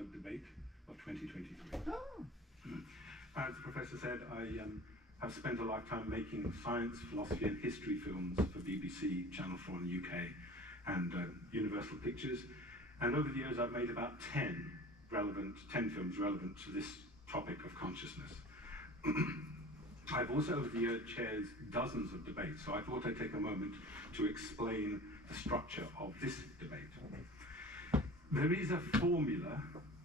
Bloke debate of 2023. Oh. As the professor said, I have spent a lifetime making science, philosophy and history films for BBC, Channel 4 in the UK, and Universal Pictures. And over the years, I've made about 10 films relevant to this topic of consciousness. I've also over the years chaired dozens of debates, so I thought I'd take a moment to explain the structure of this debate. There is a formula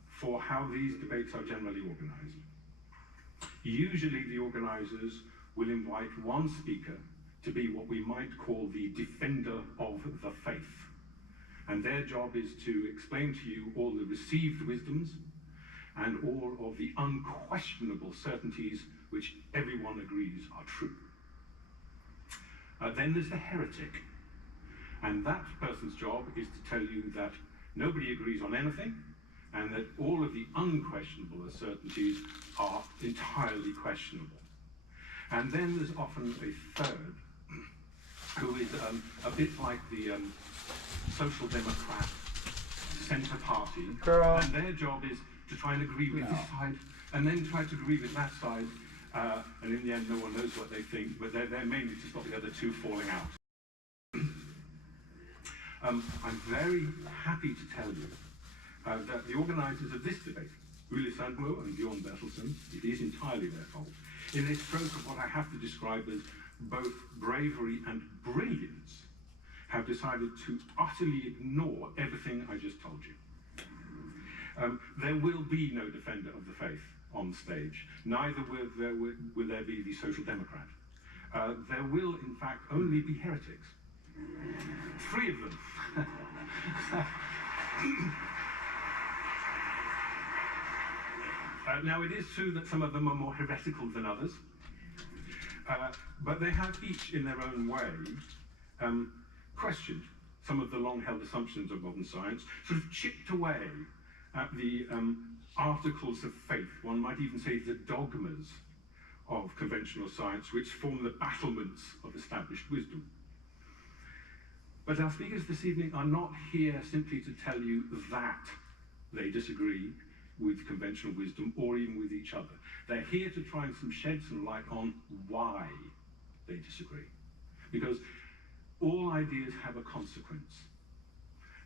for how these debates are generally organized. Usually the organizers will invite one speaker to be what we might call the defender of the faith. And their job is to explain to you all the received wisdoms and all of the unquestionable certainties which everyone agrees are true. Then there's the heretic. And that person's job is to tell you that nobody agrees on anything, and that all of the unquestionable certainties are entirely questionable. And then there's often a third, who is a bit like the Social Democrat Centre Party, and their job is to try and agree with this side, and then try to agree with that side, and in the end no one knows what they think, but they're there mainly to stop the other two falling out. I'm very happy to tell you that the organisers of this debate, Ule Sandmo and Bjorn Bertelsen, it is entirely their fault, in a stroke of what I have to describe as both bravery and brilliance, have decided to utterly ignore everything I just told you. There will be no defender of the faith on stage, neither will there be the Social Democrat. There will, in fact, only be heretics. 3 of them. Now, it is true that some of them are more heretical than others, but they have each, in their own way, questioned some of the long-held assumptions of modern science, sort of chipped away at the articles of faith, one might even say the dogmas of conventional science, which form the battlements of established wisdom. But our speakers this evening are not here simply to tell you that they disagree with conventional wisdom or even with each other. They're here to try and shed some light on why they disagree. Because all ideas have a consequence.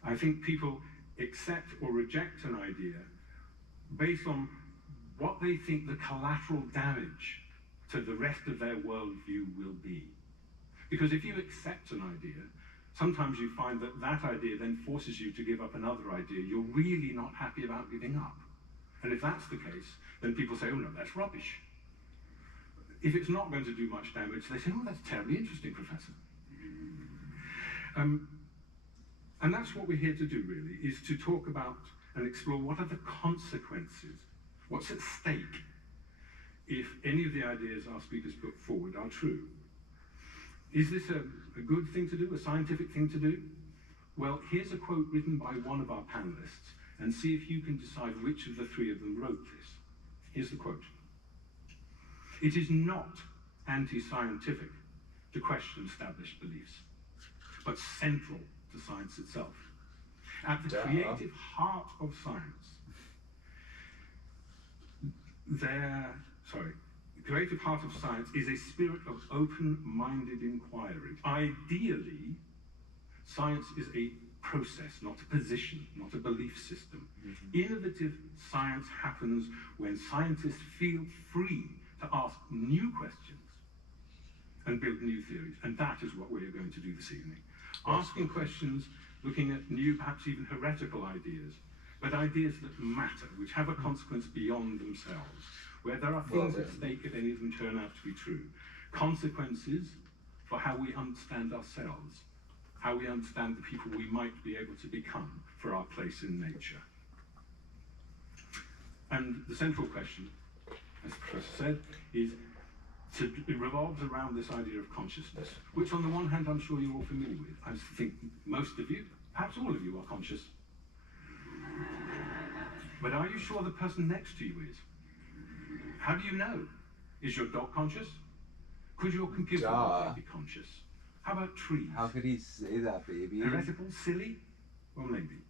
I think people accept or reject an idea based on what they think the collateral damage to the rest of their worldview will be. Because if you accept an idea, sometimes you find that that idea then forces you to give up another idea you're really not happy about giving up. And if that's the case, then people say, oh no, that's rubbish. If it's not going to do much damage, they say, oh, that's terribly interesting, Professor. And that's what we're here to do, really, is to talk about and explore what are the consequences, what's at stake if any of the ideas our speakers put forward are true. Is this a good thing to do, a scientific thing to do? Well, here's a quote written by one of our panelists, and see if you can decide which of the 3 of them wrote this. Here's the quote. It is not anti-scientific to question established beliefs, but central to science itself. At the creative heart of science, the creative heart of science is a spirit of open-minded inquiry. Ideally, science is a process, not a position, not a belief system. Innovative science happens when scientists feel free to ask new questions and build new theories, and that is what we are going to do this evening. Asking questions, looking at new, perhaps even heretical ideas, but ideas that matter, which have a consequence beyond themselves, where there are things at stake if any of them turn out to be true. Consequences for how we understand ourselves, how we understand the people we might be able to become for our place in nature. And the central question, as the professor said, it revolves around this idea of consciousness, which on the one hand I'm sure you're all familiar with. I think most of you, perhaps all of you, are conscious. But are you sure the person next to you is? How do you know? Is your dog conscious? Could your computer be conscious? How about trees? How could he say that, baby? Heretical? Silly? Well, maybe.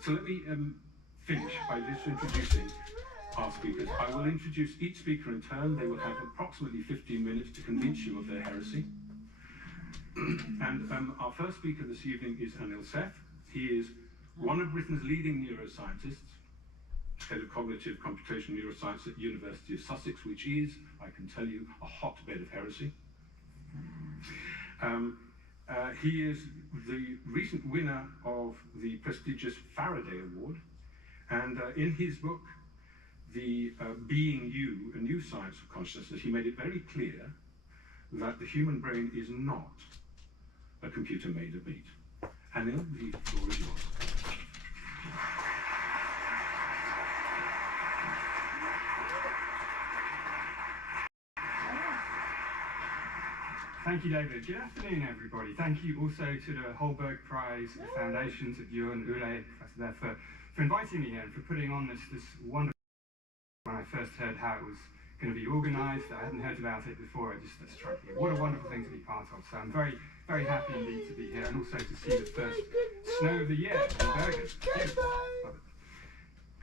So let me finish by just introducing our speakers. I will introduce each speaker in turn. They will have approximately 15 minutes to convince you of their heresy. And our first speaker this evening is Anil Seth. He is one of Britain's leading neuroscientists, head of cognitive computational neuroscience at University of Sussex, which is, I can tell you, a hotbed of heresy. He is the recent winner of the prestigious Faraday Award, and in his book, The Being You, A New Science of Consciousness, he made it very clear that the human brain is not a computer made of meat. Anil, the floor is yours. Thank you, David. Good afternoon, everybody. Thank you also to the Holberg Prize Foundation, to Björn Ule, Professor there, for inviting me here and for putting on this wonderful. When I first heard how it was going to be organised, I hadn't heard about it before. It just struck me. What a wonderful thing to be part of. So I'm very, very happy indeed to be here, and also to see the first snow of the year in Bergen. Yes, love it.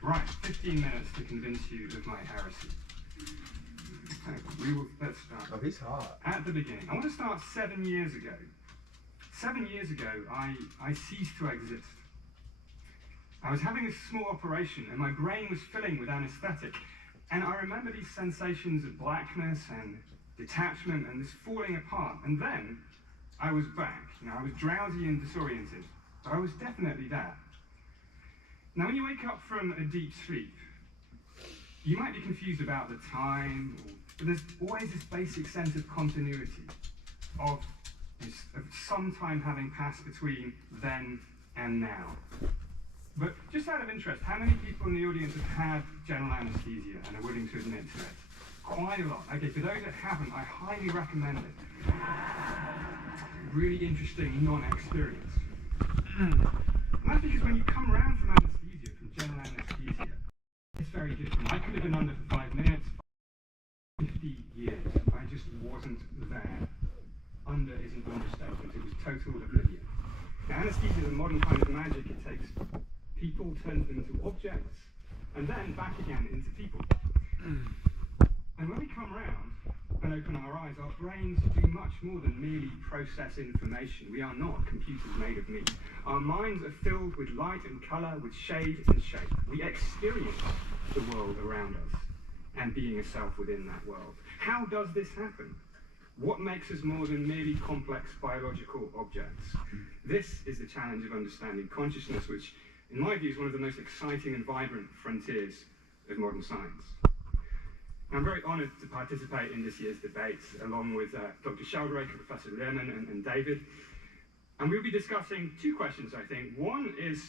Right, 15 minutes to convince you of my heresy. Let's start. Oh, he's hot. At the beginning. I want to start 7 years ago. 7 years ago, I ceased to exist. I was having a small operation and my brain was filling with anaesthetic. And I remember these sensations of blackness and detachment and this falling apart. And then I was back. I was drowsy and disoriented, but I was definitely there. Now, when you wake up from a deep sleep, you might be confused about the time, but there's always this basic sense of continuity, of some time having passed between then and now. But just out of interest, how many people in the audience have had general anaesthesia and are willing to admit to it? Quite a lot. Okay, for those that haven't, I highly recommend it. Really interesting non-experience. And that's because when you come around from anaesthesia, from general anaesthesia, it's very different. I could have been under for 5 minutes, 50 years. I just wasn't there. Under is an understatement. It was total oblivion. Now, anaesthesia is a modern kind of magic. It takes people, turns them into objects, and then back again into people. And when we come around and open our eyes, our brains do much more than merely process information. We are not computers made of meat. Our minds are filled with light and colour, with shade and shape. We experience the world around us and being a self within that world. How does this happen? What makes us more than merely complex biological objects? This is the challenge of understanding consciousness, which, in my view, is one of the most exciting and vibrant frontiers of modern science. I'm very honoured to participate in this year's debate, along with Dr. Sheldrake, Professor Lerman, and David. And we'll be discussing two questions, I think. One is,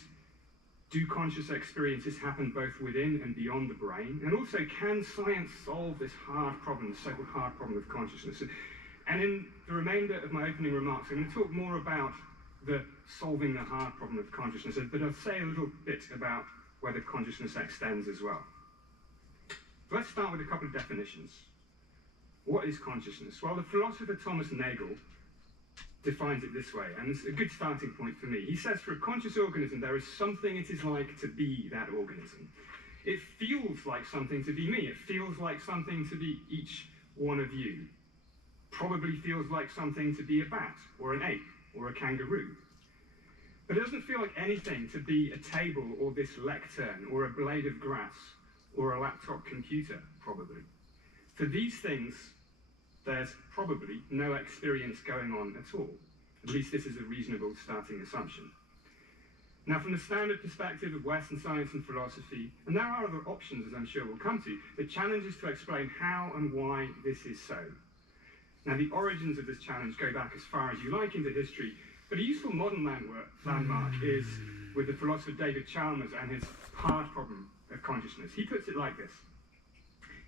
do conscious experiences happen both within and beyond the brain? And also, can science solve this hard problem, the so-called hard problem of consciousness? And in the remainder of my opening remarks, I'm going to talk more about the solving the hard problem of consciousness, but I'll say a little bit about whether consciousness extends as well. Let's start with a couple of definitions. What is consciousness? Well, the philosopher Thomas Nagel defines it this way, and it's a good starting point for me. He says, for a conscious organism, there is something it is like to be that organism. It feels like something to be me. It feels like something to be each one of you. Probably feels like something to be a bat, or an ape, or a kangaroo. But it doesn't feel like anything to be a table, or this lectern, or a blade of grass, or a laptop computer, probably. For these things, there's probably no experience going on at all. At least this is a reasonable starting assumption. Now, from the standard perspective of Western science and philosophy, and there are other options, as I'm sure we'll come to, the challenge is to explain how and why this is so. Now, the origins of this challenge go back as far as you like into history, but a useful modern landmark is with the philosopher David Chalmers and his hard problem of consciousness. He puts it like this.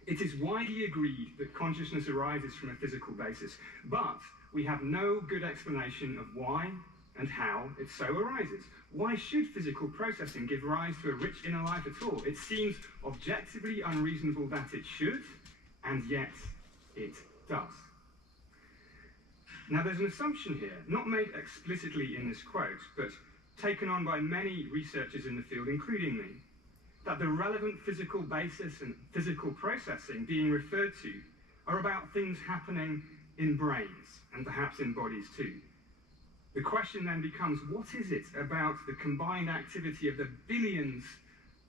It is widely agreed that consciousness arises from a physical basis, but we have no good explanation of why and how it so arises. Why should physical processing give rise to a rich inner life at all? It seems objectively unreasonable that it should, and yet it does. Now, there's an assumption here, not made explicitly in this quote, but taken on by many researchers in the field, including me, that the relevant physical basis and physical processing being referred to are about things happening in brains and perhaps in bodies too. The question then becomes, what is it about the combined activity of the billions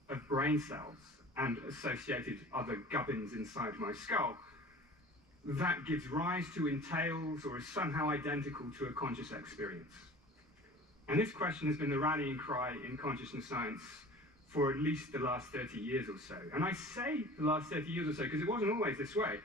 of brain cells and associated other gubbins inside my skull that gives rise to, entails, or is somehow identical to a conscious experience? And this question has been the rallying cry in consciousness science for at least the last 30 years or so. And I say the last 30 years or so because it wasn't always this way.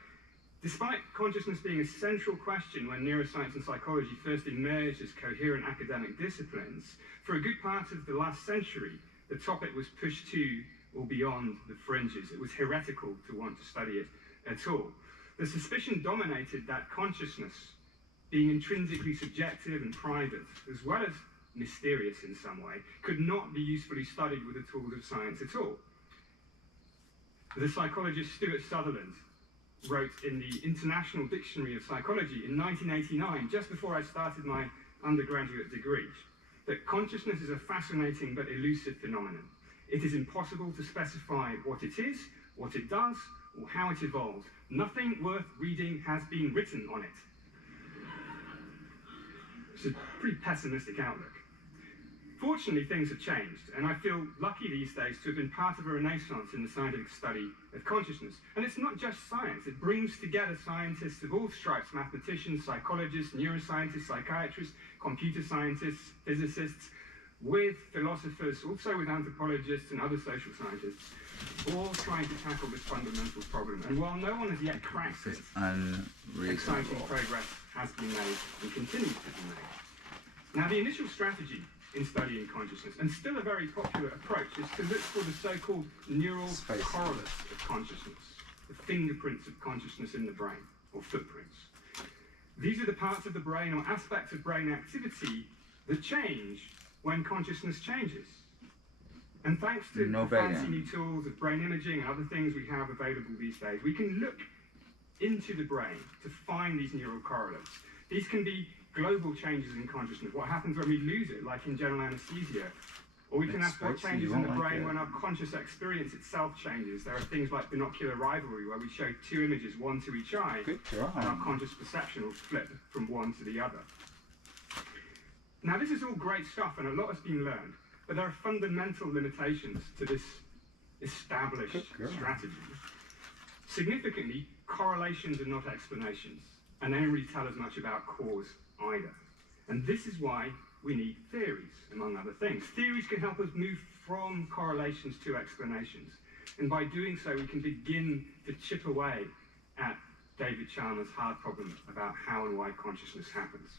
Despite consciousness being a central question when neuroscience and psychology first emerged as coherent academic disciplines, for a good part of the last century, the topic was pushed to or beyond the fringes. It was heretical to want to study it at all. The suspicion dominated that consciousness, being intrinsically subjective and private, as well as mysterious in some way, could not be usefully studied with the tools of science at all. The psychologist Stuart Sutherland wrote in the International Dictionary of Psychology in 1989, just before I started my undergraduate degree, that consciousness is a fascinating but elusive phenomenon. It is impossible to specify what it is, what it does, or how it evolves. Nothing worth reading has been written on it. It's a pretty pessimistic outlook. Fortunately, things have changed, and I feel lucky these days to have been part of a renaissance in the scientific study of consciousness. And it's not just science, it brings together scientists of all stripes: mathematicians, psychologists, neuroscientists, psychiatrists, computer scientists, physicists, with philosophers, also with anthropologists and other social scientists, all trying to tackle this fundamental problem. And while no one has yet cracked it, exciting progress has been made and continues to be made. Now, the initial strategy in studying consciousness, and still a very popular approach, is to look for the so-called neural correlates of consciousness, the fingerprints of consciousness in the brain, or footprints. These are the parts of the brain or aspects of brain activity that change when consciousness changes. And thanks to the fancy new tools of brain imaging and other things we have available these days, we can look into the brain to find these neural correlates. These can be global changes in consciousness, what happens when we lose it, like in general anesthesia. Or we can ask what changes in the brain when our conscious experience itself changes. There are things like binocular rivalry, where we show two images, one to each eye, and our conscious perception will flip from one to the other. Now, this is all great stuff, and a lot has been learned, but there are fundamental limitations to this established strategy. Significantly, correlations are not explanations, and they don't really tell us much about cause either. And this is why we need theories, among other things. Theories can help us move from correlations to explanations. And by doing so, we can begin to chip away at David Chalmers' hard problem about how and why consciousness happens.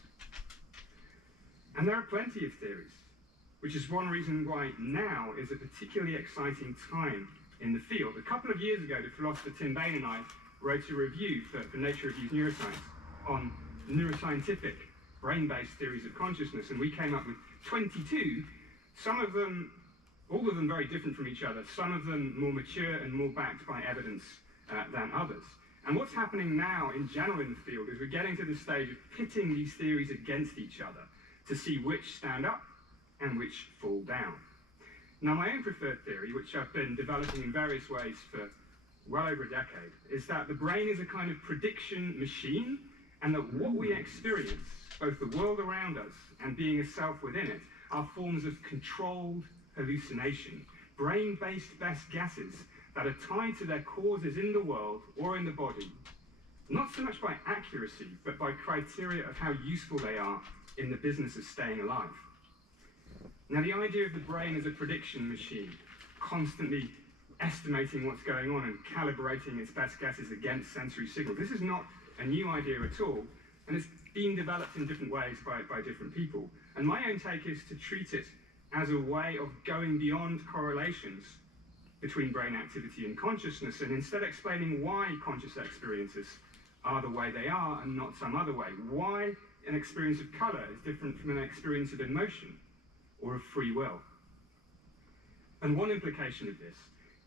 And there are plenty of theories, which is one reason why now is a particularly exciting time in the field. A couple of years ago, the philosopher Tim Bain and I wrote a review for Nature Reviews Neuroscience on neuroscientific brain-based theories of consciousness, and we came up with 22, some of them, all of them very different from each other, some of them more mature and more backed by evidence than others. And what's happening now in general in the field is we're getting to the stage of pitting these theories against each other to see which stand up and which fall down. Now, my own preferred theory, which I've been developing in various ways for well over a decade, is that the brain is a kind of prediction machine, and that what we experience, both the world around us and being a self within it, are forms of controlled hallucination, brain-based best guesses that are tied to their causes in the world or in the body, not so much by accuracy, but by criteria of how useful they are in the business of staying alive. Now, the idea of the brain as a prediction machine, constantly estimating what's going on and calibrating its best guesses against sensory signals, this is not a new idea at all, and it's been developed in different ways by different people. And my own take is to treat it as a way of going beyond correlations between brain activity and consciousness, and instead explaining why conscious experiences are the way they are and not some other way. Why an experience of color is different from an experience of emotion or of free will. And one implication of this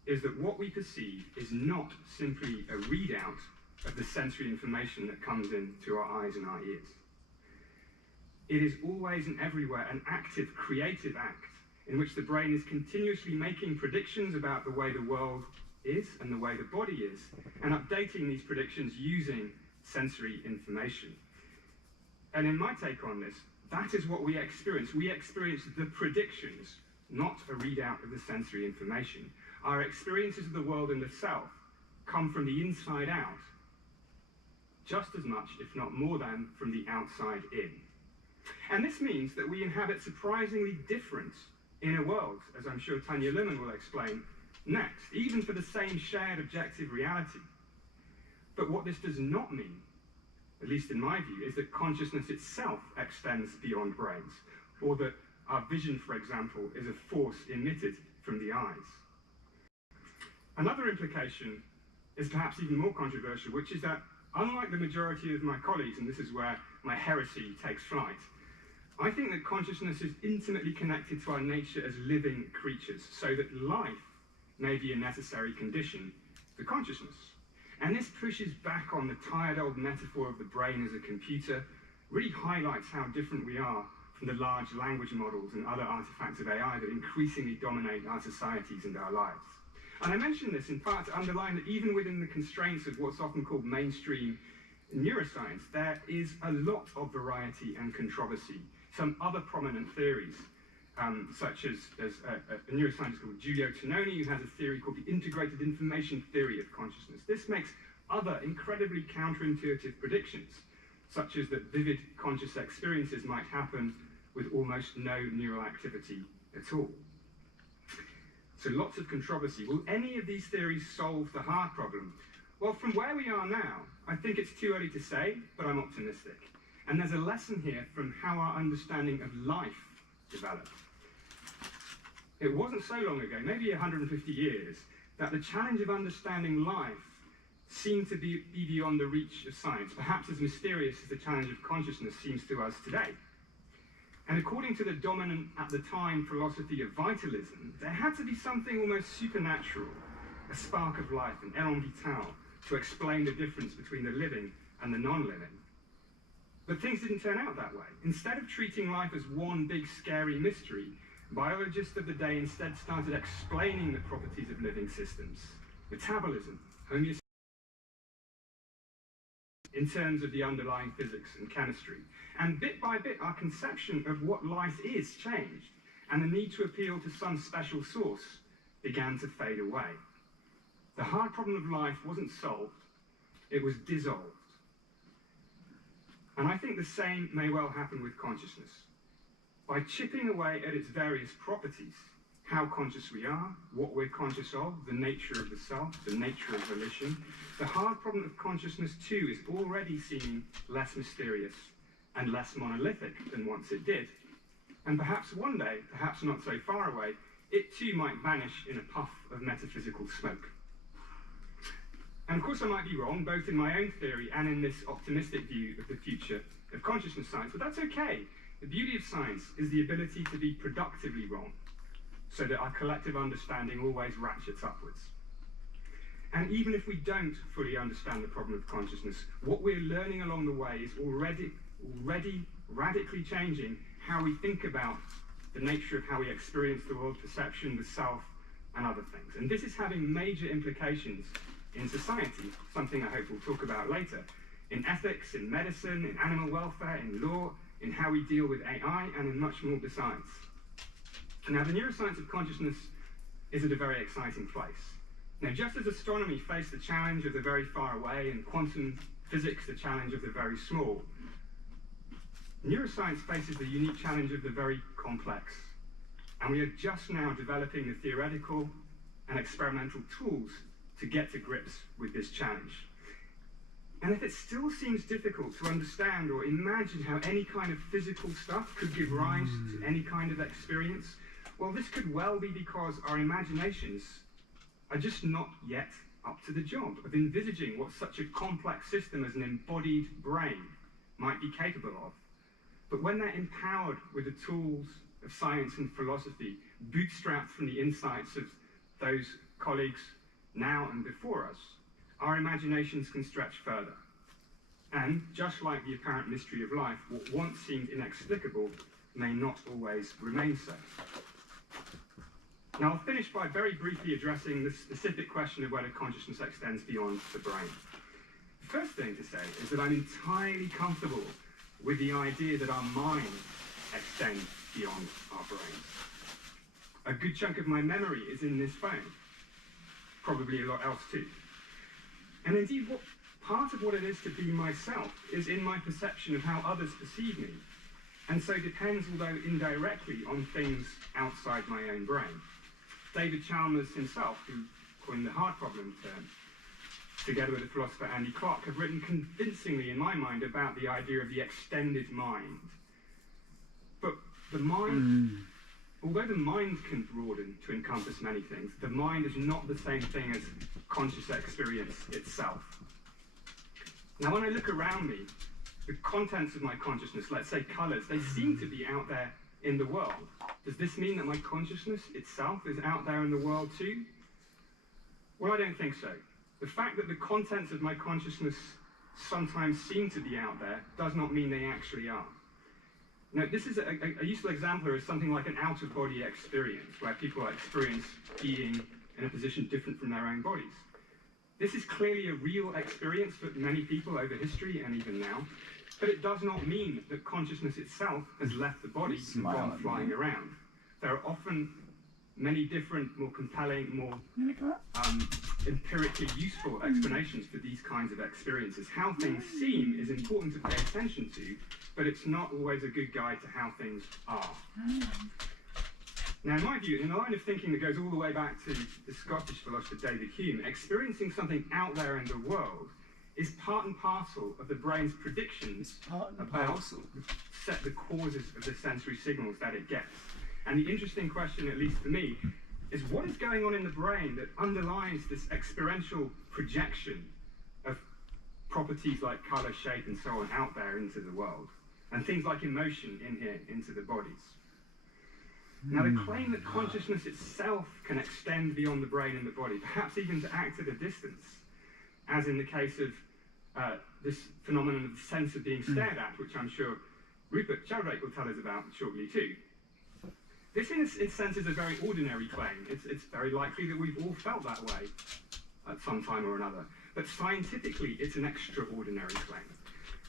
is that what we perceive is not simply a readout of the sensory information that comes in through our eyes and our ears. It is always and everywhere an active, creative act in which the brain is continuously making predictions about the way the world is and the way the body is, and updating these predictions using sensory information. And in my take on this, that is what we experience. We experience the predictions, not a readout of the sensory information. Our experiences of the world and the self come from the inside out, just as much, if not more than, from the outside in. And this means that we inhabit surprisingly different inner worlds, as I'm sure Tanya Limon will explain next, even for the same shared objective reality. But what this does not mean, at least in my view, is that consciousness itself extends beyond brains, or that our vision, for example, is a force emitted from the eyes. Another implication is perhaps even more controversial, which is that, unlike the majority of my colleagues, and this is where my heresy takes flight, I think that consciousness is intimately connected to our nature as living creatures, so that life may be a necessary condition for consciousness. And this pushes back on the tired old metaphor of the brain as a computer, really highlights how different we are from the large language models and other artifacts of AI that increasingly dominate our societies and our lives. And I mention this in part to underline that even within the constraints of what's often called mainstream neuroscience, there is a lot of variety and controversy. Some other prominent theories, such as there's a neuroscientist called Giulio Tononi, who has a theory called the integrated information theory of consciousness. This makes other incredibly counterintuitive predictions, such as that vivid conscious experiences might happen with almost no neural activity at all. So lots of controversy. Will any of these theories solve the hard problem? Well, from where we are now, I think it's too early to say, but I'm optimistic. And there's a lesson here from how our understanding of life developed. It wasn't so long ago, maybe 150 years, that the challenge of understanding life seemed to be beyond the reach of science, perhaps as mysterious as the challenge of consciousness seems to us today. And according to the dominant, at the time, philosophy of vitalism, there had to be something almost supernatural, a spark of life, an élan vital, to explain the difference between the living and the non-living. But things didn't turn out that way. Instead of treating life as one big scary mystery, biologists of the day instead started explaining the properties of living systems, metabolism, homeostasis, in terms of the underlying physics and chemistry. And bit by bit, our conception of what life is changed, and the need to appeal to some special source began to fade away. The hard problem of life wasn't solved, it was dissolved. And I think the same may well happen with consciousness. By chipping away at its various properties, how conscious we are, what we're conscious of, the nature of the self, the nature of volition, the hard problem of consciousness too is already seeming less mysterious and less monolithic than once it did. And perhaps one day, perhaps not so far away, it too might vanish in a puff of metaphysical smoke. And of course I might be wrong, both in my own theory and in this optimistic view of the future of consciousness science, but that's okay. The beauty of science is the ability to be productively wrong, so that our collective understanding always ratchets upwards. And even if we don't fully understand the problem of consciousness, what we're learning along the way is already radically changing how we think about the nature of how we experience the world, perception, the self, and other things. And this is having major implications in society, something I hope we'll talk about later, in ethics, in medicine, in animal welfare, in law, in how we deal with AI, and in much more besides. Now, the neuroscience of consciousness is at a very exciting place. Now, just as astronomy faced the challenge of the very far away and quantum physics the challenge of the very small, neuroscience faces the unique challenge of the very complex. And we are just now developing the theoretical and experimental tools to get to grips with this challenge. And if it still seems difficult to understand or imagine how any kind of physical stuff could give rise to any kind of experience, well, this could well be because our imaginations are just not yet up to the job of envisaging what such a complex system as an embodied brain might be capable of. But when they're empowered with the tools of science and philosophy, bootstrapped from the insights of those colleagues now and before us, our imaginations can stretch further. And just like the apparent mystery of life, what once seemed inexplicable may not always remain so. Now, I'll finish by very briefly addressing the specific question of whether consciousness extends beyond the brain. The first thing to say is that I'm entirely comfortable with the idea that our minds extend beyond our brains. A good chunk of my memory is in this phone, probably a lot else too. And indeed, part of what it is to be myself is in my perception of how others perceive me, and so depends, although indirectly, on things outside my own brain. David Chalmers himself, who coined the hard problem term, together with the philosopher Andy Clark, have written convincingly in my mind about the idea of the extended mind. But the mind, although the mind can broaden to encompass many things, the mind is not the same thing as conscious experience itself. Now, when I look around me, the contents of my consciousness, let's say colours, they seem to be out there in the world. Does this mean that my consciousness itself is out there in the world too? Well, I don't think so. The fact that the contents of my consciousness sometimes seem to be out there does not mean they actually are. Now, this is a useful example is something like an out-of-body experience, where people experience being in a position different from their own bodies. This is clearly a real experience for many people over history and even now, but it does not mean that consciousness itself has left the body and gone flying around. There are often many different, more compelling, more empirically useful explanations for these kinds of experiences. How things seem is important to pay attention to, but it's not always a good guide to how things are. Now, in my view, in a line of thinking that goes all the way back to the Scottish philosopher David Hume, experiencing something out there in the world is part and parcel of the brain's predictions about the causes of the sensory signals that it gets. And the interesting question, at least for me, is what is going on in the brain that underlies this experiential projection of properties like colour, shape, and so on out there into the world, and things like emotion in here into the bodies. Now, the claim that consciousness itself can extend beyond the brain and the body, perhaps even to act at a distance, as in the case of this phenomenon of the sense of being stared at, which I'm sure Rupert Sheldrake will tell us about shortly too. This, in a sense, is a very ordinary claim. It's very likely that we've all felt that way at some time or another. But scientifically, it's an extraordinary claim.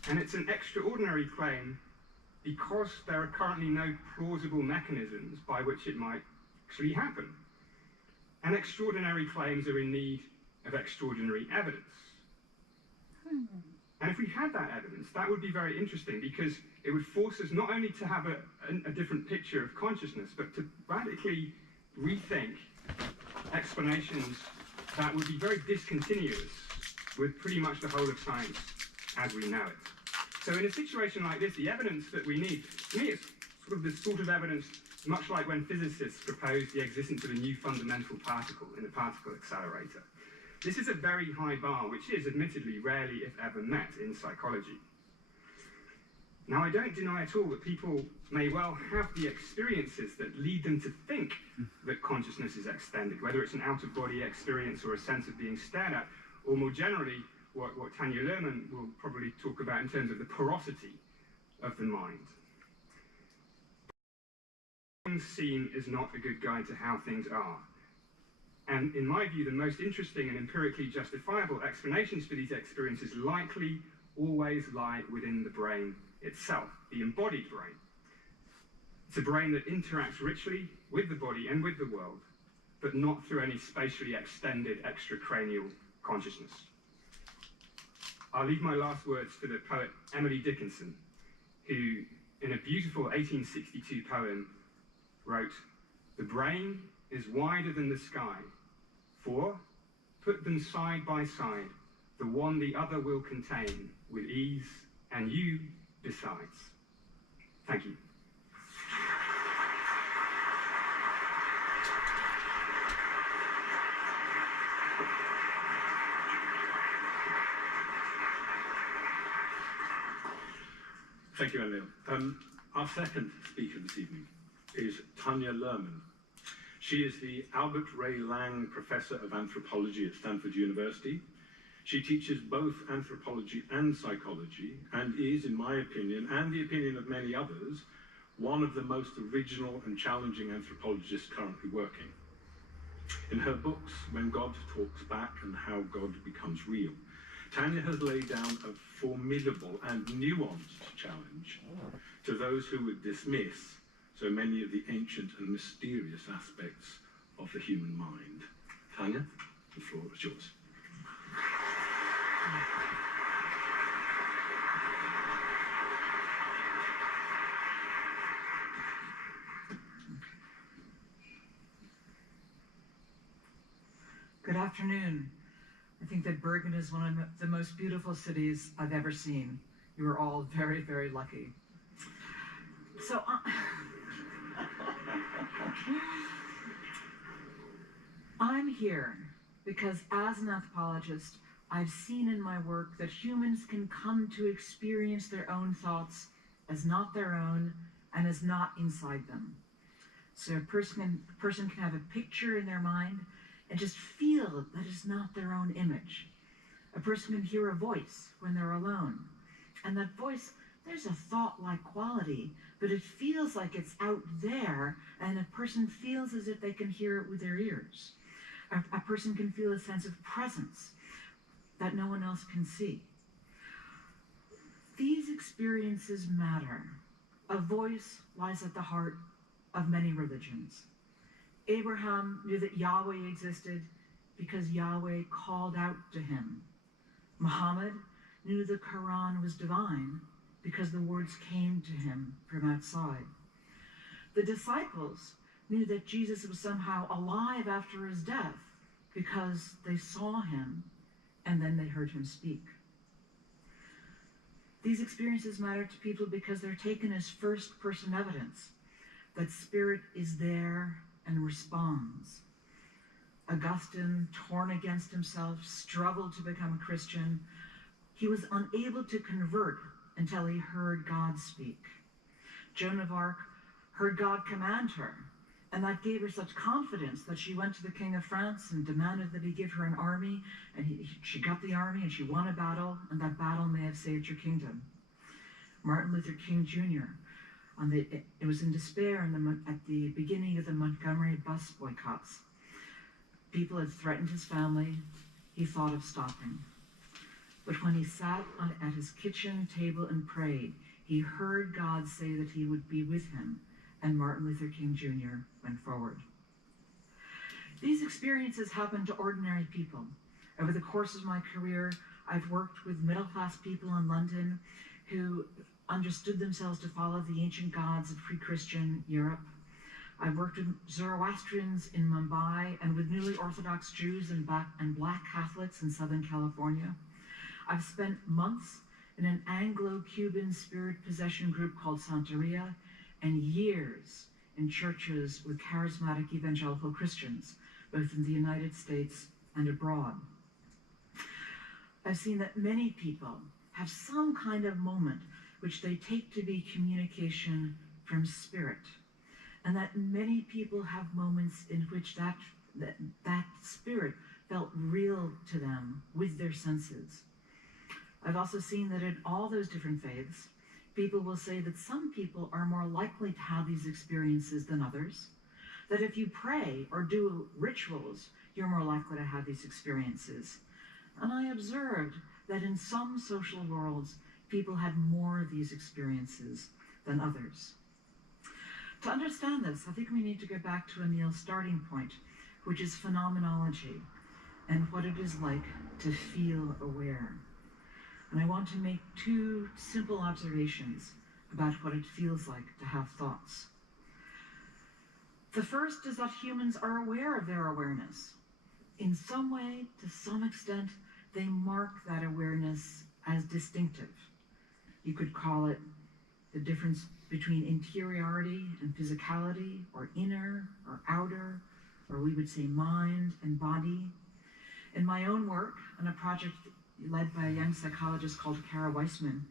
And it's an extraordinary claim because there are currently no plausible mechanisms by which it might actually happen. And extraordinary claims are in need of extraordinary evidence. And if we had that evidence, that would be very interesting because it would force us not only to have a different picture of consciousness, but to radically rethink explanations that would be very discontinuous with pretty much the whole of science as we know it. So in a situation like this, the evidence that we need, to me, it's sort of the sort of evidence, much like when physicists proposed the existence of a new fundamental particle in a particle accelerator. This is a very high bar, which is admittedly rarely, if ever, met in psychology. Now, I don't deny at all that people may well have the experiences that lead them to think that consciousness is extended, whether it's an out-of-body experience or a sense of being stared at, or more generally, what Tanya Lerman will probably talk about in terms of the porosity of the mind. Things seem is not a good guide to how things are. And in my view, the most interesting and empirically justifiable explanations for these experiences likely always lie within the brain itself, the embodied brain. It's a brain that interacts richly with the body and with the world, but not through any spatially extended extracranial consciousness. I'll leave my last words for the poet Emily Dickinson, who, in a beautiful 1862 poem, wrote, "The brain is wider than the sky, for, put them side by side, the one the other will contain with ease, and you besides." Thank you. Thank you, Emil. Our second speaker this evening is Tanya Lerman. She is the Albert Ray Lang Professor of Anthropology at Stanford University. She teaches both anthropology and psychology, and is, in my opinion, and the opinion of many others, one of the most original and challenging anthropologists currently working. In her books, When God Talks Back and How God Becomes Real, Tanya has laid down a formidable and nuanced challenge to those who would dismiss so many of the ancient and mysterious aspects of the human mind. Tanya, the floor is yours. Good afternoon. I think that Bergen is one of the most beautiful cities I've ever seen. You are all very, very lucky. So, I'm here because as an anthropologist, I've seen in my work that humans can come to experience their own thoughts as not their own and as not inside them. So a person can have a picture in their mind and just feel that it's not their own image. A person can hear a voice when they're alone. And that voice, there's a thought-like quality, but it feels like it's out there, and a person feels as if they can hear it with their ears. A person can feel a sense of presence that no one else can see. These experiences matter. A voice lies at the heart of many religions. Abraham knew that Yahweh existed because Yahweh called out to him. Muhammad knew the Quran was divine because the words came to him from outside. The disciples knew that Jesus was somehow alive after his death because they saw him and then they heard him speak. These experiences matter to people because they're taken as first-person evidence that spirit is there and responds. Augustine, torn against himself, struggled to become a Christian. He was unable to convert until he heard God speak. Joan of Arc heard God command her, and that gave her such confidence that she went to the King of France and demanded that he give her an army, and she got the army and she won a battle, and that battle may have saved her kingdom. Martin Luther King Jr., it was in despair at the beginning of the Montgomery bus boycotts. People had threatened his family. He thought of stopping. But when he sat at his kitchen table and prayed, he heard God say that he would be with him, and Martin Luther King Jr. went forward. These experiences happen to ordinary people. Over the course of my career, I've worked with middle-class people in London who understood themselves to follow the ancient gods of pre-Christian Europe. I've worked with Zoroastrians in Mumbai and with newly Orthodox Jews and Black Catholics in Southern California. I've spent months in an Anglo-Cuban spirit possession group called Santeria and years in churches with charismatic evangelical Christians, both in the United States and abroad. I've seen that many people have some kind of moment which they take to be communication from spirit, and that many people have moments in which that spirit felt real to them with their senses. I've also seen that in all those different faiths, people will say that some people are more likely to have these experiences than others, that if you pray or do rituals, you're more likely to have these experiences. And I observed that in some social worlds, people had more of these experiences than others. To understand this, I think we need to go back to Anil's starting point, which is phenomenology and what it is like to feel aware. And I want to make two simple observations about what it feels like to have thoughts. The first is that humans are aware of their awareness. In some way, to some extent, they mark that awareness as distinctive. You could call it the difference between interiority and physicality, or inner or outer, or we would say mind and body. In my own work, on a project led by a young psychologist called Kara Weissman,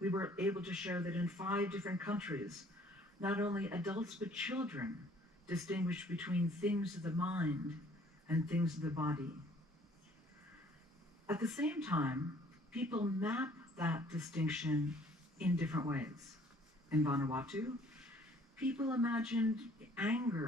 we were able to show that in 5 different countries, not only adults but children distinguished between things of the mind and things of the body. At the same time, people map that distinction in different ways. In Vanuatu, people imagined anger